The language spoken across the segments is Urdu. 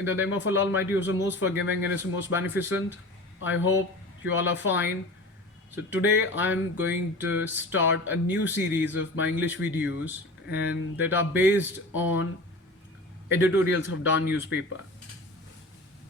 In the name of Allah Almighty, who is the most forgiving and is the most beneficent, I hope you all are fine. So today I'm going to start a new series of my English videos and that are based on editorials of Dawn newspaper.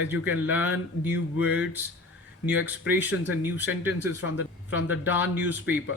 as you can learn new words, new expressions and new sentences from the Dawn newspaper.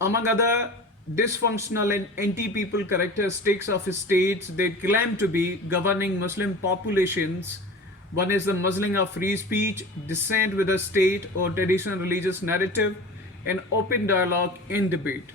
among other dysfunctional and anti-people characteristics of states they claim to be governing Muslim populations, one is the muzzling of free speech, dissent with the state or traditional religious narrative, and open dialogue in debate.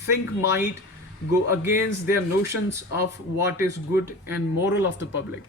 think might go against their notions of what is good and moral of the public.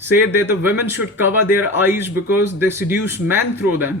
said that the women should cover their eyes because they seduce men through them.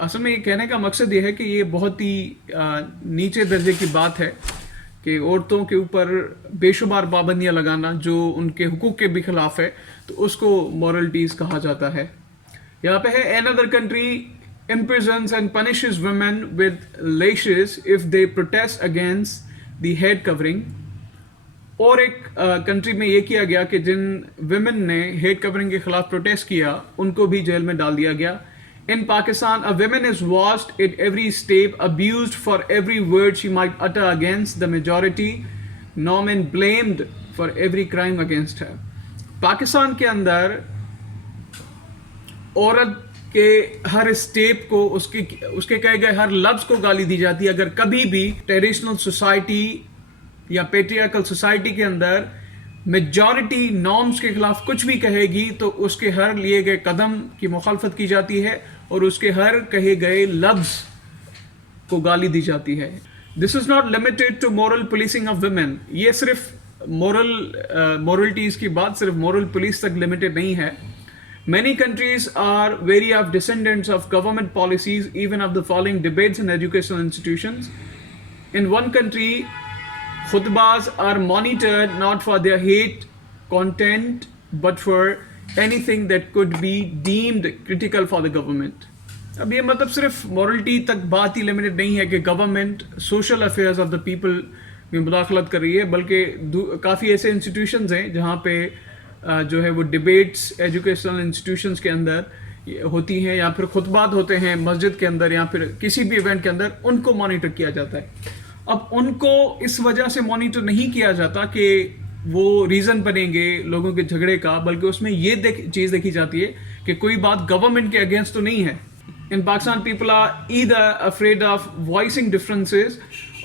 اصل میں یہ کہنے کا مقصد یہ ہے کہ یہ بہت ہی نیچے درجے کی بات ہے کہ عورتوں کے اوپر بے شمار پابندیاں لگانا جو ان کے حقوق کے بھی خلاف ہے، تو اس کو مورلٹیز کہا جاتا ہے. یہاں پہ ہے another country imprisons and punishes women with lashes if they protest against the head covering. اور ایک کنٹری میں یہ کیا گیا کہ جن ویمن نے ہیڈ کورنگ کے خلاف پروٹیسٹ کیا ان کو بھی جیل میں ڈال دیا گیا. In Pakistan, a woman is watched at every step, abused for every word she might utter against the majority norm and blamed for every crime against her. Pakistan کے اندر عورت کے ہر اسٹیپ کو اس کے کہے گئے ہر لفظ کو گالی دی جاتی ہے. اگر کبھی بھی ٹریڈیشنل سوسائٹی یا پیٹریارکل سوسائٹی کے اندر میجورٹی نارمز کے خلاف کچھ بھی کہے گی تو اس کے ہر لیے گئے قدم کی مخالفت کی جاتی ہے اور اس کے ہر کہے گئے لفظ کو گالی دی جاتی ہے. This is not limited to moral policing of women. یہ صرف مورلٹیز کی بات صرف مورل پولیس تک لمیٹڈ نہیں ہے. Many countries are wary of descendants of government policies, even of the following debates in educational institutions. In one country, khutbahs are monitored not for their hate content, but for anything that could be deemed critical for the government. اب یہ مطلب صرف مورلٹی تک بات ہی لمیٹڈ نہیں ہے کہ government social affairs of the people میں مداخلت کر رہی ہے، بلکہ کافی ایسے انسٹیٹیوشنز ہیں جہاں پہ جو ہے وہ ڈبیٹس ایجوکیشنل انسٹیٹیوشنز کے اندر ہوتی ہیں یا پھر خطبات ہوتے ہیں مسجد کے اندر یا پھر کسی بھی ایونٹ کے اندر، ان کو مانیٹر کیا جاتا ہے. اب ان کو اس وجہ سے مانیٹر نہیں کیا جاتا کہ وہ ریزن بنیں گے لوگوں کے جھگڑے کا، بلکہ اس میں یہ چیز دیکھی جاتی ہے کہ کوئی بات گورنمنٹ کے اگینسٹ تو نہیں ہے. In Pakistan, people are either afraid of voicing differences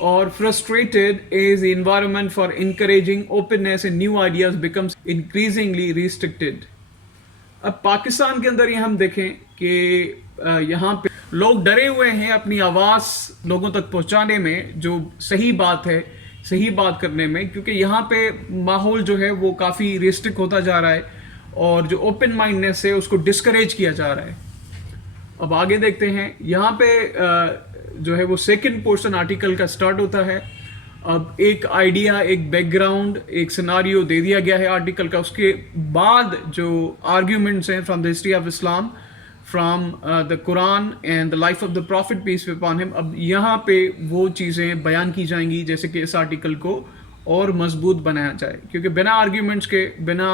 or frustrated as the environment for encouraging openness and new ideas becomes increasingly restricted. اب پاکستان کے اندر یہ ہم دیکھیں کہ یہاں پہ لوگ ڈرے ہوئے ہیں اپنی آواز لوگوں تک پہنچانے میں، جو صحیح بات ہے صحیح بات کرنے میں، کیونکہ یہاں پہ ماحول جو ہے وہ کافی ریسٹرکٹ ہوتا جا رہا ہے اور جو اوپن مائنڈنیس ہے اس کو ڈسکریج کیا جا رہا ہے. اب آگے دیکھتے ہیں، یہاں پہ جو ہے وہ سیکنڈ پورشن آرٹیکل کا سٹارٹ ہوتا ہے. اب ایک آئیڈیا، ایک بیک گراؤنڈ، ایک سیناریو دے دیا گیا ہے آرٹیکل کا. اس کے بعد جو آرگیومنٹس ہیں from the history of Islam, from the Quran and the life of the prophet peace be upon him, اب یہاں پہ وہ چیزیں بیان کی جائیں گی جیسے کہ اس آرٹیکل کو اور مضبوط بنایا جائے، کیونکہ بنا آرگیومنٹس کے، بنا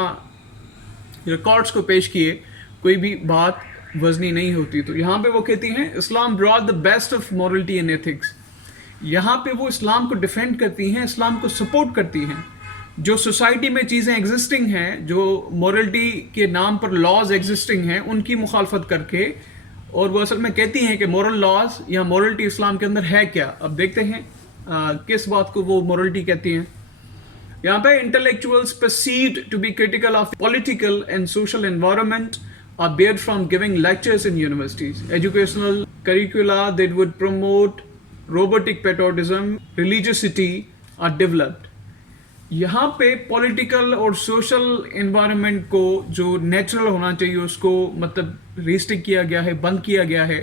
ریکارڈس کو پیش کیے کوئی بھی بات وزنی نہیں ہوتی. تو یہاں پہ وہ کہتی ہیں Islam brought the best of morality and ethics. یہاں پہ وہ اسلام کو ڈیفینڈ کرتی ہیں، اسلام کو سپورٹ کرتی ہیں. جو سوسائٹی میں چیزیں ایگزسٹنگ ہیں، جو مورلٹی کے نام پر لاز ایگزسٹنگ ہیں، ان کی مخالفت کر کے، اور وہ اصل میں کہتی ہیں کہ مورل لاز یا مورلٹی اسلام کے اندر ہے کیا. اب دیکھتے ہیں کس بات کو وہ مورلٹی کہتی ہیں. یہاں پہ intellectuals perceived to be critical of political and social environment are barred from giving lectures in universities. Educational curricula that would promote robotic patriotism, religiosity are developed. یہاں پہ پولیٹیکل اور سوشل انوائرمنٹ کو جو نیچرل ہونا چاہیے اس کو مطلب ریسٹرکٹ کیا گیا ہے، بند کیا گیا ہے.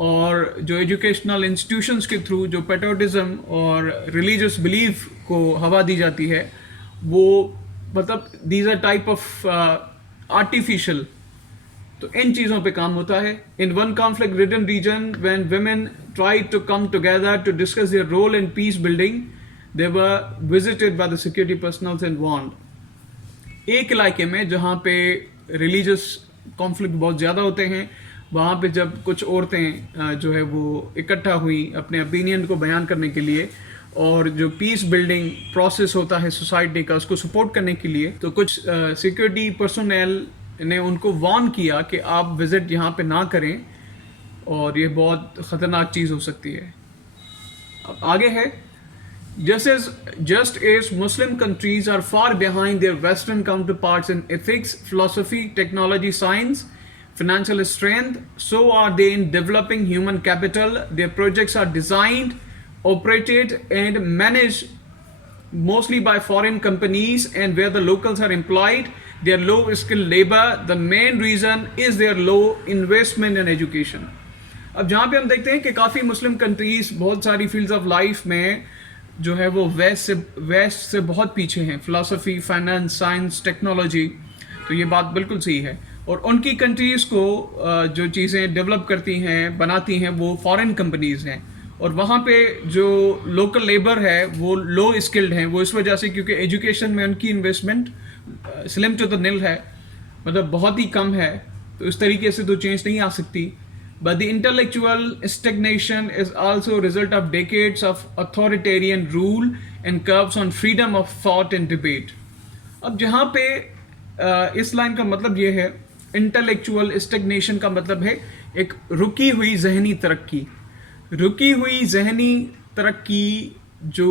اور جو ایجوکیشنل انسٹیٹیوشنس کے تھرو جو پیٹریوٹزم اور ریلیجیس بلیف کو ہوا دی جاتی ہے، وہ مطلب these are type of artificial. تو ان چیزوں پہ کام ہوتا ہے. In one conflict ridden region, when women tried to come together to discuss their role in peace building, they were visited by the security personnel and warned. ایک علاقے میں جہاں پہ ریلیجیس کانفلکٹ بہت زیادہ ہوتے ہیں، وہاں پہ جب کچھ عورتیں جو ہے وہ اکٹھا ہوئیں اپنے اوپینین کو بیان کرنے کے لیے اور جو پیس بلڈنگ پروسیس ہوتا ہے سوسائٹی کا اس کو سپورٹ کرنے کے لیے، تو کچھ سیکورٹی پرسنل نے ان کو وارن کیا کہ آپ وزٹ یہاں پہ نہ کریں اور یہ بہت خطرناک چیز ہو سکتی ہے. اب آگے ہے، just as Muslim countries are far behind their Western counterparts in ethics, philosophy, technology, science, financial strength, so are they in developing human capital. Their projects are designed, operated and managed mostly by foreign companies, and where the locals are employed, their low skilled labor. The main reason is their low investment in education. اب جہاں پہ ہم دیکھتے ہیں کہ کافی مسلم کنٹریز بہت ساری فیلڈز آف لائف میں جو ہے وہ ویسٹ سے بہت پیچھے ہیں، فلاسفی، فائنانس، سائنس، ٹیکنالوجی. تو یہ بات بالکل صحیح ہے. اور ان کی کنٹریز کو جو چیزیں ڈیولپ کرتی ہیں، بناتی ہیں، وہ فارن کمپنیز ہیں. اور وہاں پہ جو لوکل لیبر ہے وہ لو اسکلڈ ہیں، وہ اس وجہ سے کیونکہ ایجوکیشن میں ان کی انویسٹمنٹ سلم ٹو دا نل ہے، مطلب بہت ہی کم ہے. تو اس طریقے سے تو چینج نہیں آ سکتی. But the intellectual stagnation is also a result of decades of authoritarian rule and curbs on freedom of thought and debate. اب جہاں پہ اس لائن کا مطلب یہ ہے، انٹلیکچوئل اسٹیگنیشن کا مطلب ہے ایک رکی ہوئی ذہنی ترقی. رکی ہوئی ذہنی ترقی جو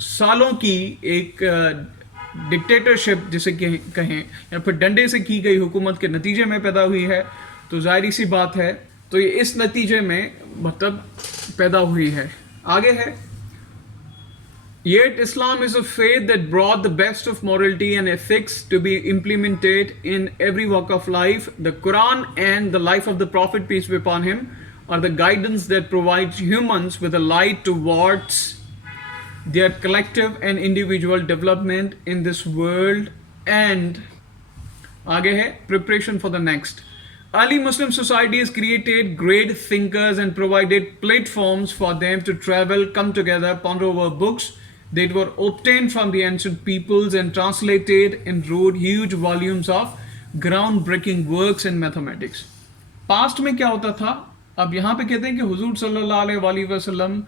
سالوں کی ایک ڈکٹیٹرشپ جسے کہیں یا پھر ڈنڈے سے کی گئی حکومت کے نتیجے میں پیدا ہوئی ہے، تو ظاہری سی بات ہے تو یہ اس نتیجے میں مطلب پیدا ہوئی ہے. آگے ہے Yet Islam is a faith that brought the best of morality and ethics to be implemented in every walk of life. The Quran and the life of the Prophet, peace be upon him, are the guidance that provides humans with a light towards their collective and individual development in this world. And آگے ہے preparation for the next. Early Muslim societies created great thinkers and provided platforms for them to travel, come together, ponder over books that were obtained from the ancient peoples and translated and wrote huge volumes of groundbreaking works in mathematics. Past میں کیا ہوتا تھا؟ اب یہاں پہ کہتے ہیں کہ حضور صلی اللہ علیہ وآلہ وسلم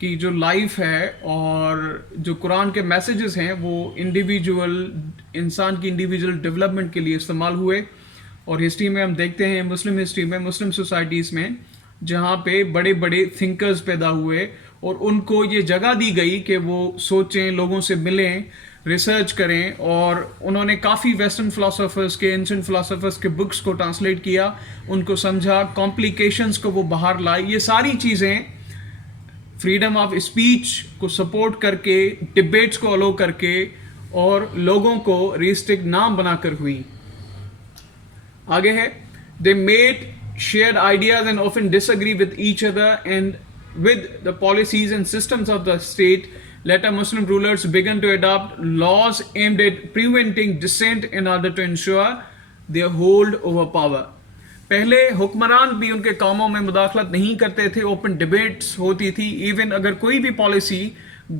کی جو لائف ہے اور جو قرآن کے میسیجز ہیں وہ انسان کی انڈیویجول ڈیولپمنٹ کے لیے استعمال ہوئے. اور ہسٹری میں ہم دیکھتے ہیں، مسلم ہسٹری میں، مسلم سوسائٹیز میں جہاں پہ بڑے بڑے تھنکرز پیدا ہوئے اور ان کو یہ جگہ دی گئی کہ وہ سوچیں، لوگوں سے ملیں، ریسرچ کریں. اور انہوں نے کافی ویسٹرن فلاسفرز کے، اینشنٹ فلاسفرز کے بکس کو ٹرانسلیٹ کیا، ان کو سمجھا، کمپلیکیشنز کو وہ باہر لائے. یہ ساری چیزیں فریڈم آف اسپیچ کو سپورٹ کر کے، ڈبیٹس کو الو کر کے اور لوگوں کو ریسٹرکٹ نام بنا کر ہوئی. آگے ہے they made shared ideas and often disagree with each other and with the policies and systems of the state. Later Muslim rulers began to adopt laws aimed at preventing dissent in order to ensure their hold over power. پہلے حکمران بھی ان کے کاموں میں مداخلت نہیں کرتے تھے، اوپن ڈیبیٹس ہوتی تھی. ایون اگر کوئی بھی پالیسی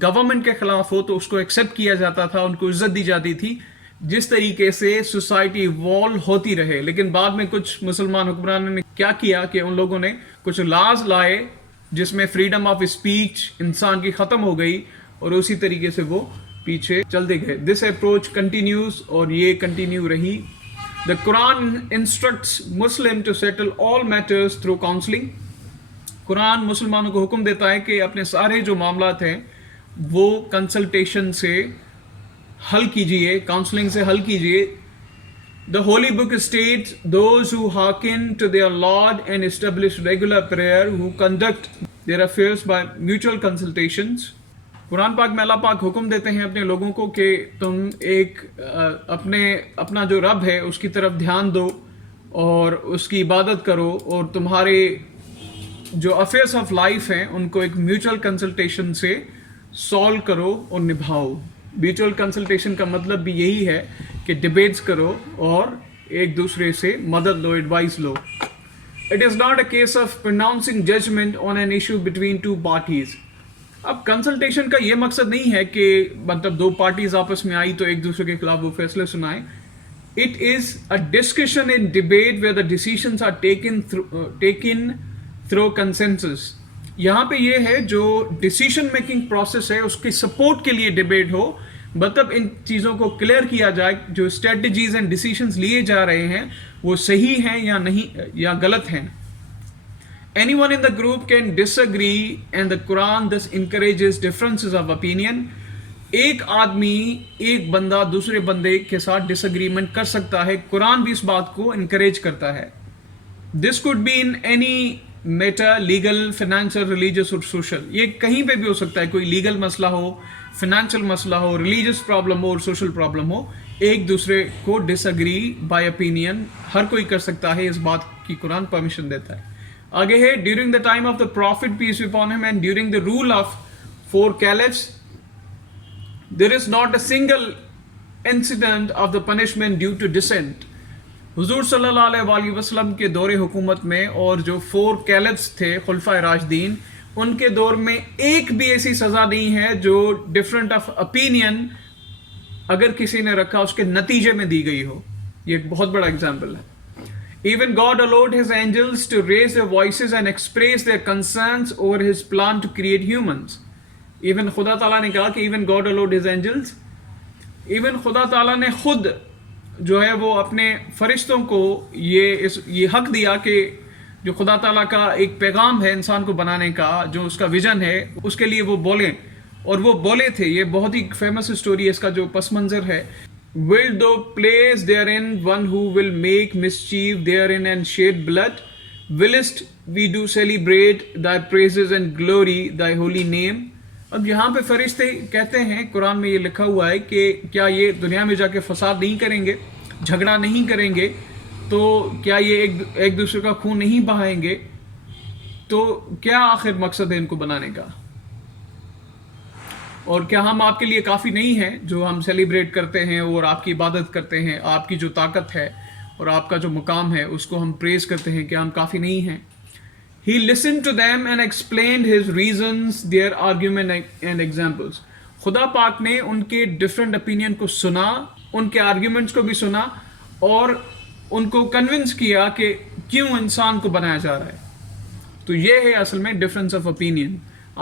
گورنمنٹ کے خلاف ہو تو اس کو ایکسیپٹ کیا جاتا تھا، ان کو عزت دی جاتی تھی، جس طریقے سے سوسائٹی ایوالو ہوتی رہے. لیکن بعد میں کچھ مسلمان حکمرانوں نے کیا کیا کہ ان لوگوں نے کچھ لاز لائے جس میں فریڈم آف اسپیچ انسان کی ختم ہو گئی اور اسی طریقے سے وہ پیچھے چلتے گئے. دس اپروچ کنٹینیوز، اور یہ کنٹینیو رہی. The Quran instructs Muslim to settle all matters through counseling. قرآن مسلمانوں کو حکم دیتا ہے کہ اپنے سارے جو معاملات ہیں وہ کنسلٹیشن سے حل کیجئے، کاؤنسلنگ سے حل کیجئے. The Holy Book states, those who hearken to their Lord and establish regular prayer, who conduct their affairs by mutual consultations. قرآن پاک میں اللہ پاک حکم دیتے ہیں اپنے لوگوں کو کہ تم اپنا جو رب ہے اس کی طرف دھیان دو اور اس کی عبادت کرو، اور تمہارے جو افیئرس آف لائف ہیں ان کو ایک میوچل کنسلٹیشن سے سالو کرو اور نبھاؤ. میوچل کنسلٹیشن کا مطلب بھی یہی ہے کہ ڈیبیٹس کرو اور ایک دوسرے سے مدد لو، ایڈوائس لو. It is not a case of pronouncing judgment on an issue between two parties. اب کنسلٹیشن کا یہ مقصد نہیں ہے کہ مطلب دو پارٹیز آپس میں آئی تو ایک دوسرے کے خلاف وہ فیصلے سنائیں. It is a discussion in debate where the decisions are taken through consensus. یہاں پہ یہ ہے جو ڈیسیژن میکنگ پروسیس ہے اس کی سپورٹ کے لیے ڈیبیٹ ہو، مطلب ان چیزوں کو کلیئر کیا جائے جو اسٹریٹجیز اینڈ ڈیسیژنز لیے جا رہے ہیں وہ صحیح ہیں یا نہیں یا غلط ہیں. Anyone in the group can disagree and the Quran thus encourages differences of opinion. ایک آدمی، ایک بندہ دوسرے بندے کے ساتھ ڈس اگریمنٹ کر سکتا ہے، قرآن بھی اس بات کو انکریج کرتا ہے. This could be in any matter, legal, financial, religious or social. یہ کہیں پہ بھی ہو سکتا ہے، کوئی لیگل مسئلہ ہو، فائنینشیل مسئلہ ہو، ریلیجیس پرابلم ہو اور سوشل پرابلم ہو. ایک دوسرے کو ڈس اگری بائی اوپینین ہر کوئی کر سکتا ہے، اس بات کی قرآن پرمیشن دیتا ہے. آگے ہے during the time of the Prophet peace be upon him and during the rule of 4 caliphs there is not a single incident of the punishment due to dissent. حضور صلی اللہ علیہ وسلم کے دور حکومت میں اور جو 4 کیلفس تھے خلفائے راشدین ان کے دور میں ایک بھی ایسی سزا نہیں ہے جو ڈفرنٹ آف اپینین اگر کسی نے رکھا اس کے نتیجے میں دی گئی ہو. یہ ایک بہت بڑا ایگزامپل ہے. Even God allowed his angels to raise their voices and express their concerns over his plan to create humans. Even خدا تعالیٰ نے کہا کہ even God allowed his angels. Even خدا تعالیٰ نے خود جو ہے وہ اپنے فرشتوں کو یہ حق دیا کہ جو خدا تعالیٰ کا ایک پیغام ہے انسان کو بنانے کا, جو اس کا ویژن ہے, اس کے لیے وہ بولیں, اور وہ بولے تھے. یہ بہت ہی فیمس اسٹوری ہے, اس کا جو پس منظر ہے. Will thou place therein one who will make mischief therein and shed blood? Willest we do celebrate thy praises and glory thy holy name? اب یہاں پہ فرشتے کہتے ہیں, قرآن میں یہ لکھا ہوا ہے کہ کیا یہ دنیا میں جا کے فساد نہیں کریں گے, جھگڑا نہیں کریں گے, تو کیا یہ ایک دوسرے کا خون نہیں بہائیں گے, تو کیا آخر مقصد ہے ان کو بنانے کا؟ اور کیا ہم آپ کے لیے کافی نہیں ہیں جو ہم سیلیبریٹ کرتے ہیں اور آپ کی عبادت کرتے ہیں, آپ کی جو طاقت ہے اور آپ کا جو مقام ہے اس کو ہم پریز کرتے ہیں, کیا ہم کافی نہیں ہیں؟ He listened to them and explained his reasons, their argument and examples. خدا پاک نے ان کے ڈفرینٹ اپینین کو سنا, ان کے آرگیومنٹس کو بھی سنا اور ان کو کنونس کیا کہ کیوں انسان کو بنایا جا رہا ہے. تو یہ ہے اصل میں difference of happening,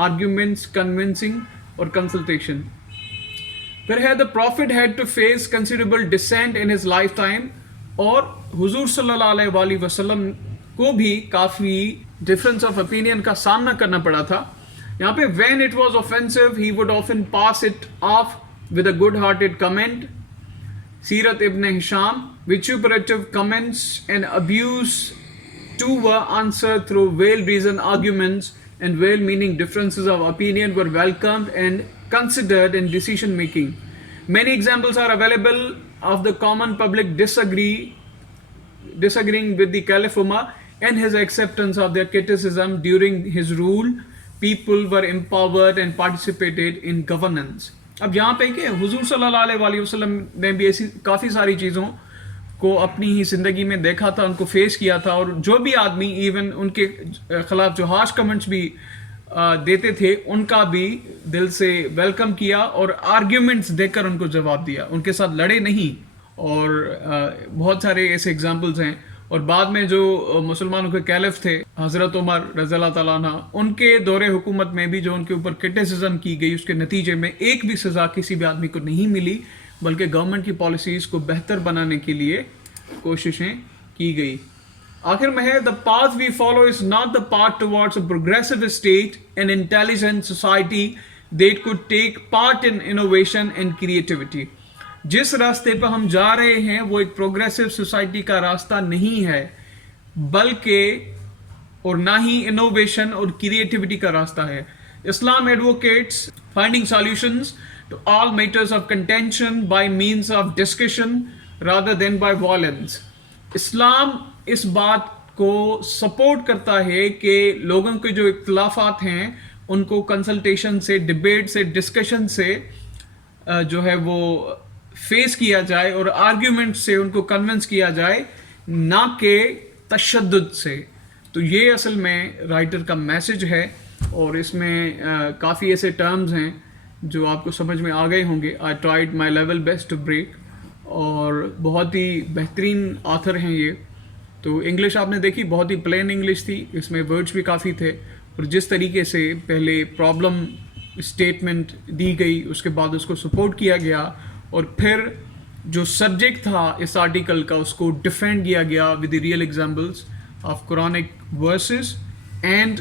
arguments, convincing اور کنسلٹیشن. پھر ہے the prophet had to face considerable dissent in his lifetime, اور حضور صلی اللہ علیہ وسلم کو بھی کافی ڈفرینس آف opinion کا سامنا کرنا پڑا تھا. یہاں پہ when it was offensive he would often pass it off with a good-hearted comment. سیرت ابن ہشام, vituperative comments and abuse too were answered through well-reasoned arguments, and well-meaning differences of opinion were welcomed and considered in decision making. Many examples are available of the common public disagreeing with the Caliph Umar and his acceptance of their criticism. During his rule, people were empowered and participated in governance. اب یہاں پہ کہ حضور صلی اللہ علیہ وسلم نے بھی ایسی کافی ساری چیزوں کو اپنی ہی زندگی میں دیکھا تھا, ان کو فیس کیا تھا, اور جو بھی آدمی ایون ان کے خلاف جو ہارش کمنٹس بھی دیتے تھے ان کا بھی دل سے ویلکم کیا اور آرگیومنٹس دے کر ان کو جواب دیا, ان کے ساتھ لڑے نہیں. اور بہت سارے ایسے ایگزامپلس ہیں. اور بعد میں جو مسلمانوں کے کیلف تھے حضرت عمر رضی اللہ تعالیٰ عنہ, ان کے دور حکومت میں بھی جو ان کے اوپر کرٹیسزم کی گئی اس کے نتیجے میں ایک بھی سزا کسی بھی آدمی کو نہیں ملی, بلکہ گورنمنٹ کی پالیسیز کو بہتر بنانے کے لیے کوششیں کی گئی. آخر میں ہے the path we follow is not the path towards a progressive state and intelligent society that could take part in innovation and creativity. جس راستے پہ ہم جا رہے ہیں وہ ایک پروگریسو سوسائٹی کا راستہ نہیں ہے, بلکہ اور نہ ہی انوویشن اور کریٹیوٹی کا راستہ ہے. اسلام advocates finding solutions to all matters of contention by means of discussion rather than by violence. اسلام اس بات کو سپورٹ کرتا ہے کہ لوگوں کے جو اختلافات ہیں ان کو کنسلٹیشن سے, ڈبیٹ سے, ڈسکشن سے جو ہے وہ فیس کیا جائے اور آرگیومنٹ سے ان کو کنونس کیا جائے, نہ کہ تشدد سے. تو یہ اصل میں رائٹر کا میسج ہے, اور اس میں کافی ایسے ٹرمز ہیں جو آپ کو سمجھ میں آ گئے ہوں گے. I tried my level best to break, اور بہت ہی بہترین آتھر ہیں یہ. تو انگلش آپ نے دیکھی بہت ہی پلین انگلش تھی, اس میں ورڈز بھی کافی تھے, اور جس طریقے سے پہلے پرابلم اسٹیٹمنٹ دی گئی اس کے بعد اس کو سپورٹ کیا گیا, اور پھر جو سبجیکٹ تھا اس آرٹیکل کا اس کو ڈیفینڈ کیا گیا with the real examples of Quranic verses and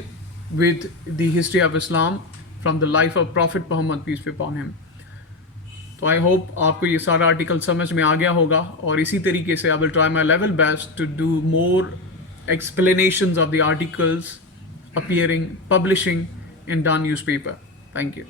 with the history of Islam from the life of prophet Muhammad peace be upon him. تو آئی ہوپ آپ کو یہ سارا آرٹیکل سمجھ میں آ گیا ہوگا, اور اسی طریقے سے I will try my level best to do more explanations of the articles appearing, publishing in the newspaper. Thank you.